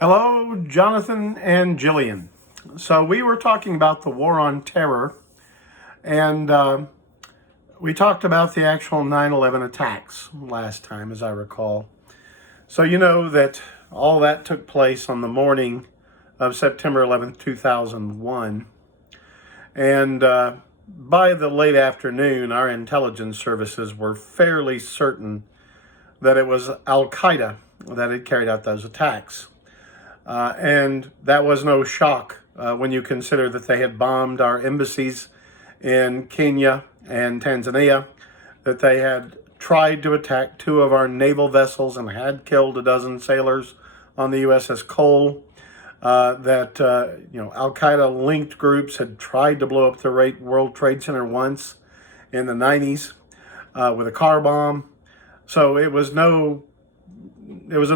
Hello, Jonathan and Jillian. So we were talking about the war on terror, and we talked about the actual 9/11 attacks last time, as I recall. So you know that all that took place on the morning of September 11th, 2001. And by the late afternoon, our intelligence services were fairly certain that it was Al Qaeda that had carried out those attacks. And that was no shock when you consider that they had bombed our embassies in Kenya and Tanzania, that they had tried to attack two of our naval vessels and had killed a dozen sailors on the USS Cole, that Al Qaeda linked groups had tried to blow up the World Trade Center once in the 90s with a car bomb. So it was a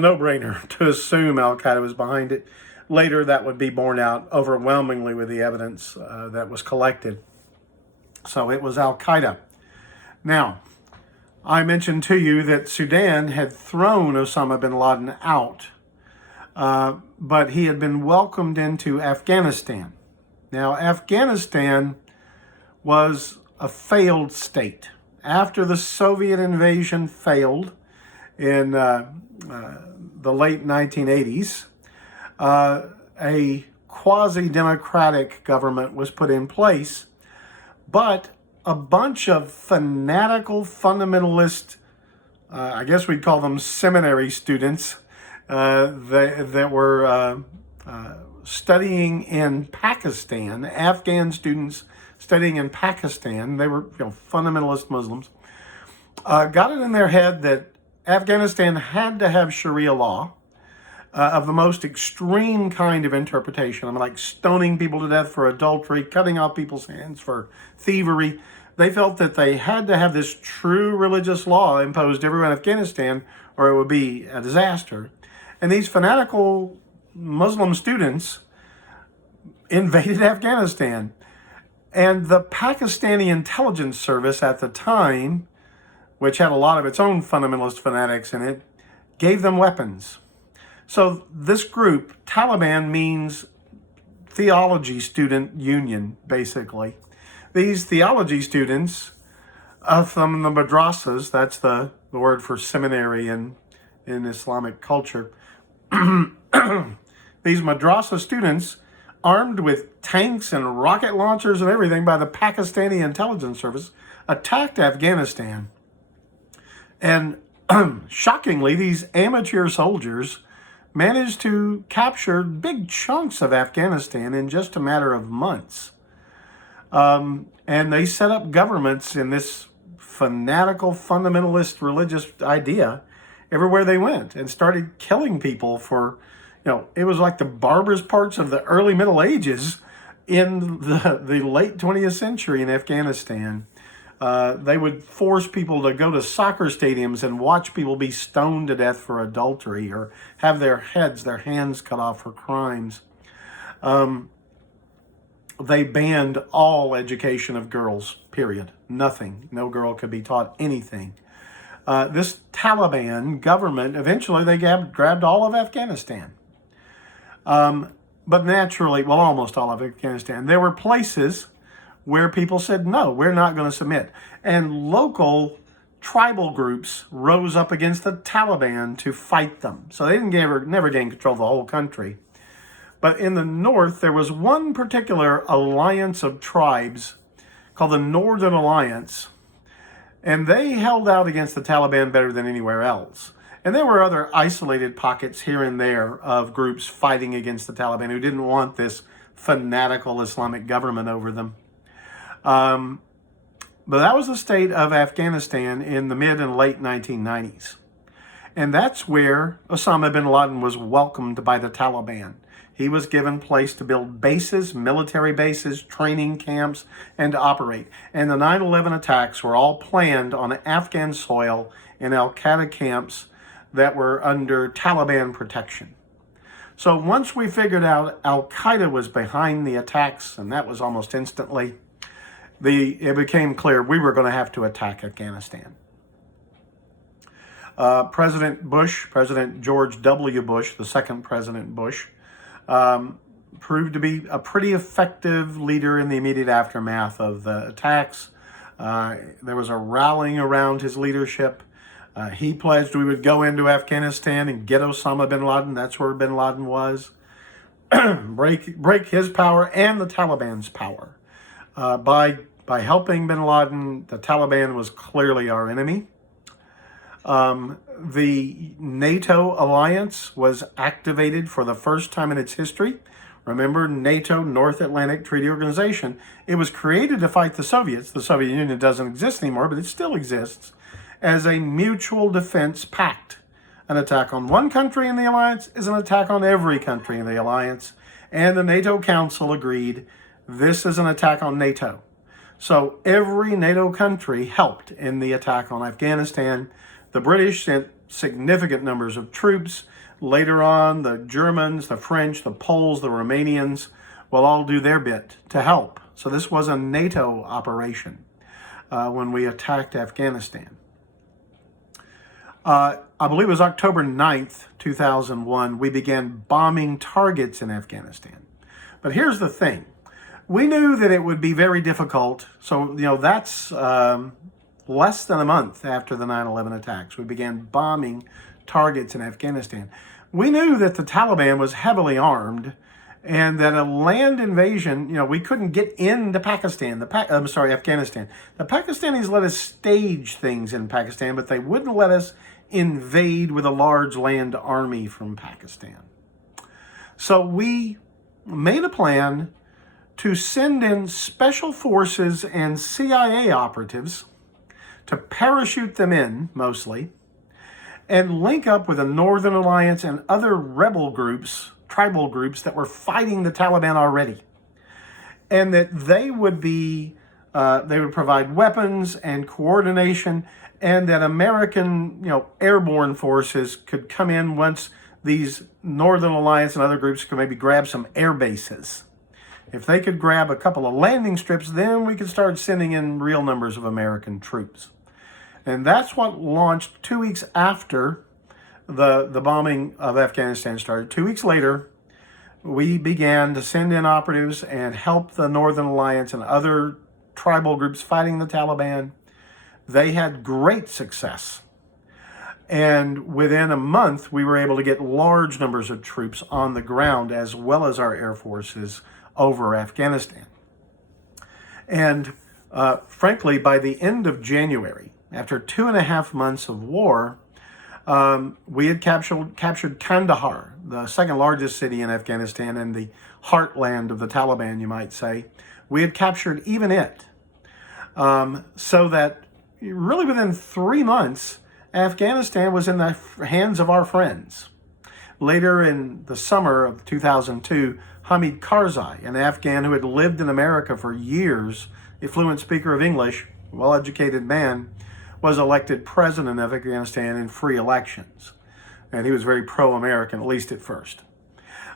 no-brainer to assume Al Qaeda was behind it. Later, that would be borne out overwhelmingly with the evidence that was collected. So it was Al Qaeda. Now, I mentioned to you that Sudan had thrown Osama bin Laden out, but he had been welcomed into Afghanistan. Now, Afghanistan was a failed state. After the Soviet invasion failed in the late 1980s, a quasi-democratic government was put in place, but a bunch of fanatical fundamentalist, I guess we'd call them seminary students, that were studying in Pakistan, Afghan students studying in Pakistan. They were fundamentalist Muslims, got it in their head that Afghanistan had to have Sharia law of the most extreme kind of interpretation. I mean, like stoning people to death for adultery, cutting off people's hands for thievery. They felt that they had to have this true religious law imposed everywhere in Afghanistan, or it would be a disaster. And these fanatical Muslim students invaded Afghanistan. And the Pakistani intelligence service at the time, which had a lot of its own fundamentalist fanatics in it, gave them weapons. So this group, Taliban, means theology student union, basically. These theology students from the madrasas, that's the word for seminary in Islamic culture, these madrasa students, armed with tanks and rocket launchers and everything by the Pakistani intelligence service, attacked Afghanistan. And shockingly, these amateur soldiers managed to capture big chunks of Afghanistan in just a matter of months. And they set up governments in this fanatical, fundamentalist religious idea everywhere they went and started killing people for, it was like the barbarous parts of the early Middle Ages in the late 20th century in Afghanistan. They would force people to go to soccer stadiums and watch people be stoned to death for adultery or have their hands cut off for crimes. They banned all education of girls, period. Nothing. No girl could be taught anything. This Taliban government, eventually they grabbed all of Afghanistan. But naturally, well, almost all of Afghanistan. There were places where people said, no, we're not going to submit. And local tribal groups rose up against the Taliban to fight them. So they never gained control of the whole country. But in the north, there was one particular alliance of tribes called the Northern Alliance. And they held out against the Taliban better than anywhere else. And there were other isolated pockets here and there of groups fighting against the Taliban who didn't want this fanatical Islamic government over them. But that was the state of Afghanistan in the mid and late 1990s. And that's where Osama bin Laden was welcomed by the Taliban. He was given place to build bases, military bases, training camps, and to operate. And the 9/11 attacks were all planned on Afghan soil in Al-Qaeda camps that were under Taliban protection. So once we figured out Al-Qaeda was behind the attacks, and that was almost instantly, it became clear we were going to have to attack Afghanistan. President George W. Bush, the second President Bush, proved to be a pretty effective leader in the immediate aftermath of the attacks. There was a rallying around his leadership. He pledged we would go into Afghanistan and get Osama bin Laden. That's where bin Laden was. break his power and the Taliban's power. By helping bin Laden, the Taliban was clearly our enemy. The NATO alliance was activated for the first time in its history. Remember, NATO, North Atlantic Treaty Organization, it was created to fight the Soviets. The Soviet Union doesn't exist anymore, but it still exists as a mutual defense pact. An attack on one country in the alliance is an attack on every country in the alliance. And the NATO Council agreed this is an attack on NATO. So every NATO country helped in the attack on Afghanistan. The British sent significant numbers of troops. Later on, the Germans, the French, the Poles, the Romanians will all do their bit to help. So this was a NATO operation when we attacked Afghanistan. I believe it was October 9th, 2001, we began bombing targets in Afghanistan. But here's the thing. We knew that it would be very difficult. So, that's less than a month after the 9/11 attacks. We began bombing targets in Afghanistan. We knew that the Taliban was heavily armed and that a land invasion, we couldn't get into Afghanistan. The Pakistanis let us stage things in Pakistan, but they wouldn't let us invade with a large land army from Pakistan. So we made a plan to send in special forces and CIA operatives to parachute them in, mostly, and link up with the Northern Alliance and other rebel groups, tribal groups that were fighting the Taliban already. And that they would provide weapons and coordination, and that American, airborne forces could come in once these Northern Alliance and other groups could maybe grab some air bases. If they could grab a couple of landing strips, then we could start sending in real numbers of American troops. And that's what launched 2 weeks after the bombing of Afghanistan started. 2 weeks later, we began to send in operatives and help the Northern Alliance and other tribal groups fighting the Taliban. They had great success. And within a month, we were able to get large numbers of troops on the ground as well as our air forces over Afghanistan. And frankly, by the end of January, after 2.5 months of war, we had captured Kandahar, the second largest city in Afghanistan and the heartland of the Taliban, you might say. We had captured even it. So that really within 3 months, Afghanistan was in the hands of our friends. Later in the summer of 2002, Hamid Karzai, an Afghan who had lived in America for years, a fluent speaker of English, well-educated man, was elected president of Afghanistan in free elections. And he was very pro-American, at least at first.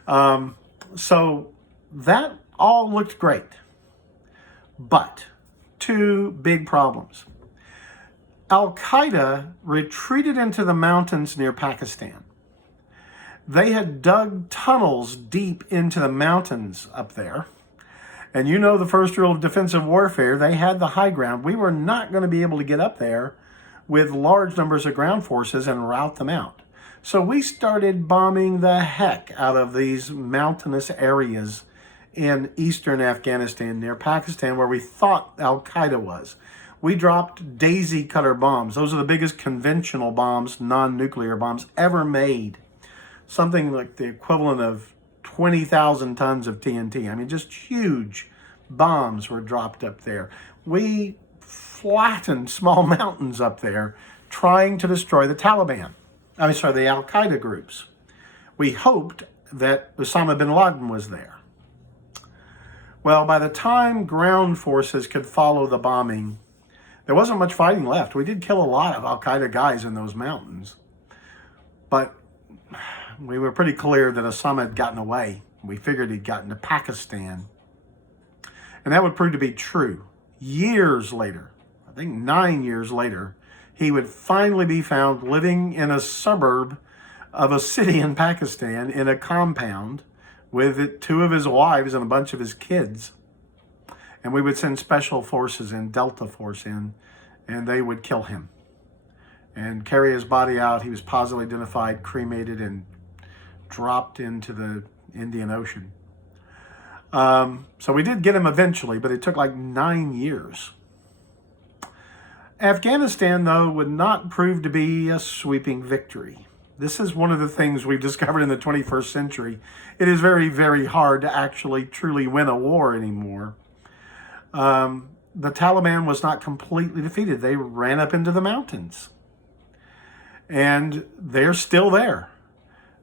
So that all looked great. But 2 big problems. Al-Qaeda retreated into the mountains near Pakistan. They had dug tunnels deep into the mountains up there. And the first rule of defensive warfare, they had the high ground. We were not going to be able to get up there with large numbers of ground forces and rout them out. So we started bombing the heck out of these mountainous areas in eastern Afghanistan near Pakistan where we thought Al-Qaeda was. We dropped daisy cutter bombs. Those are the biggest conventional bombs, non-nuclear bombs, ever made. Something like the equivalent of 20,000 tons of TNT. I mean, just huge bombs were dropped up there. We flattened small mountains up there trying to destroy the Taliban. the Al-Qaeda groups. We hoped that Osama bin Laden was there. Well, by the time ground forces could follow the bombing, there wasn't much fighting left. We did kill a lot of Al-Qaeda guys in those mountains. But we were pretty clear that Osama had gotten away. We figured he'd gotten to Pakistan. And that would prove to be true. Years later, I think 9 years later, he would finally be found living in a suburb of a city in Pakistan in a compound with two of his wives and a bunch of his kids. And we would send special forces in, Delta Force in, and they would kill him and carry his body out. He was positively identified, cremated, and dropped into the Indian Ocean. So we did get him eventually, but it took like 9 years. Afghanistan, though, would not prove to be a sweeping victory. This is one of the things we've discovered in the 21st century. It is very, very hard to actually truly win a war anymore. The Taliban was not completely defeated. They ran up into the mountains. And they're still there.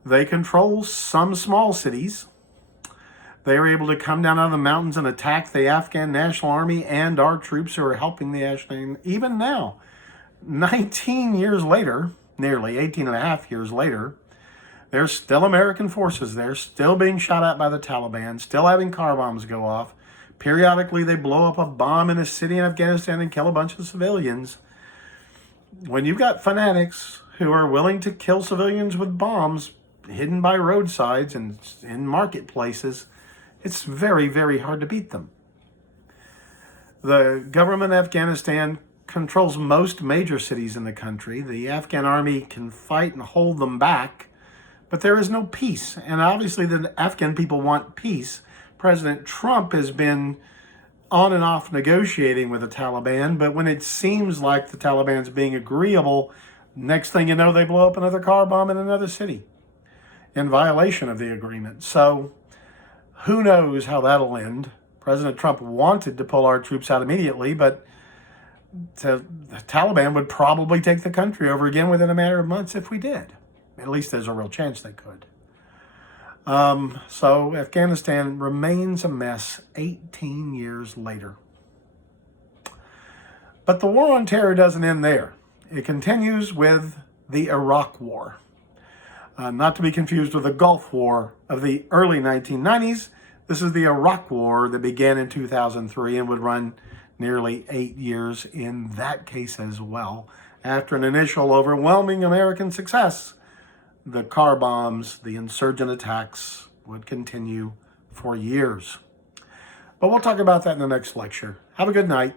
They control some small cities. They were able to come down out of the mountains and attack the Afghan National Army and our troops who are helping the Afghan. Even now, 19 years later, nearly 18 and a half years later, there's still American forces there, still being shot at by the Taliban, still having car bombs go off. Periodically, they blow up a bomb in a city in Afghanistan and kill a bunch of civilians. When you've got fanatics who are willing to kill civilians with bombs hidden by roadsides and in marketplaces, it's very, very hard to beat them. The government of Afghanistan controls most major cities in the country. The Afghan army can fight and hold them back, but there is no peace. And obviously the Afghan people want peace. President Trump has been on and off negotiating with the Taliban, but when it seems like the Taliban's being agreeable, next thing you know, they blow up another car bomb in another city in violation of the agreement. So who knows how that'll end. President Trump wanted to pull our troops out immediately, but the Taliban would probably take the country over again within a matter of months if we did. At least there's a real chance they could. So Afghanistan remains a mess 18 years later. But the war on terror doesn't end there. It continues with the Iraq War. Not to be confused with the Gulf War of the early 1990s. This is the Iraq War that began in 2003 and would run nearly 8 years in that case as well. After an initial overwhelming American success, the car bombs, the insurgent attacks would continue for years. But we'll talk about that in the next lecture. Have a good night.